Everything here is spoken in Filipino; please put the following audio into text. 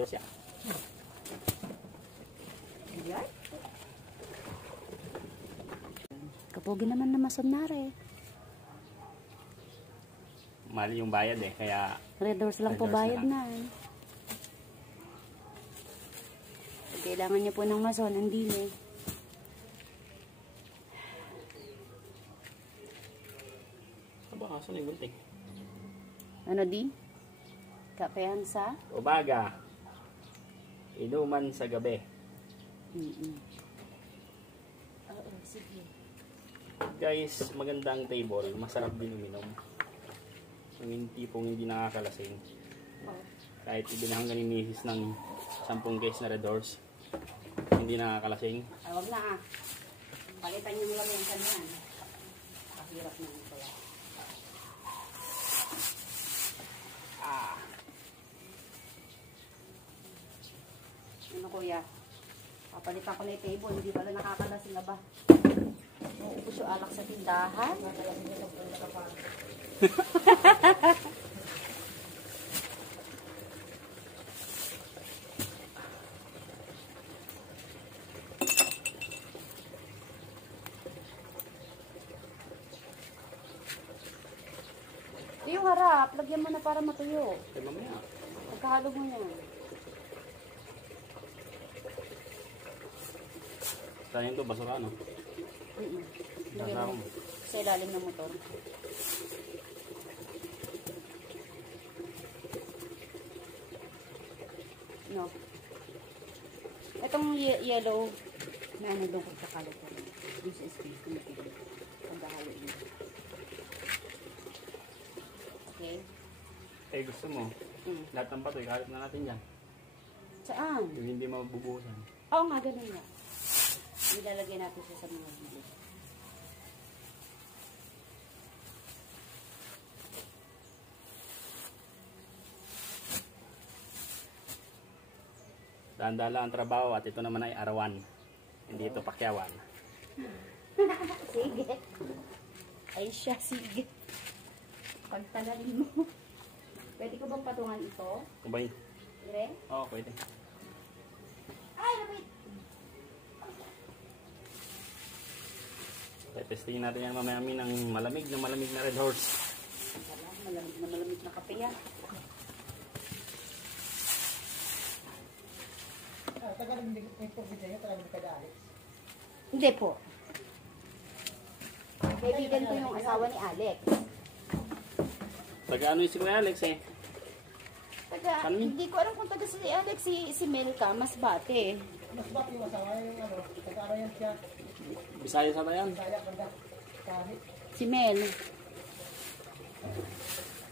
Terus ya. Kapogi naman na masonare. Mali yung bayad eh, kaya Red doors lang po bayad na. Kailangan niyo po ng mason, hindi eh. Aba, asan yung gunting? Ano di? Kapehan sa? Umaga. Inuman sa gabi. Oo, sige. Guys, magandang table. Masarap din uminom. Yung tipong hindi nakakalasing. Kahit ibinahanggan ni misis ng 10 case na Red Doors, hindi nakakalasing. Ay, wag na ah. Palitan niyo lang yung kanyan. Pakahirap na ito. Ano kuya? Papalitan ko na yung table. Hindi pala nakakalasing na ba? Uubos yung alak sa tindahan. Yung harap, lagyan mo na para matuyo. Kaya mamaya. Pagkahalo mo yan. Sayang to, basura no? Lagyan mo sa ilalim ng motor. No. Itong yellow na ano doon ko sa kalat. This is space na matigil. Pagkahaloin. Okay? Eh gusto mo, lahat ng pato, ikalit na natin dyan. Saan? Yung hindi mabubuhusan. Oo nga, ganun nga. Nilalagay natin siya sa mga gilid. Dahan-dahan lang ang trabaho at ito naman ay arawan. Hindi ito pakyawan. Sige. Ay siya, sige. Pagtagalin mo. Pwede ko bang patungan ito? Kumbay. Ire? Oo, pwede. Ay, wait. Testingin natin yan mamaya ng malamig na Red Horse. Wala, malamig na kape yan. Hindi po. Kaibigan ko yung asawa ni Alex. Taga ano yung si Kuya Alex eh? Taga, hindi ko alam kung taga si Alex, si Melka, Masbate. Masbate yung asawa yung ano, taga yan siya. Bisaya sa tayan. Bisaya, banda. Kahit. Si Mel.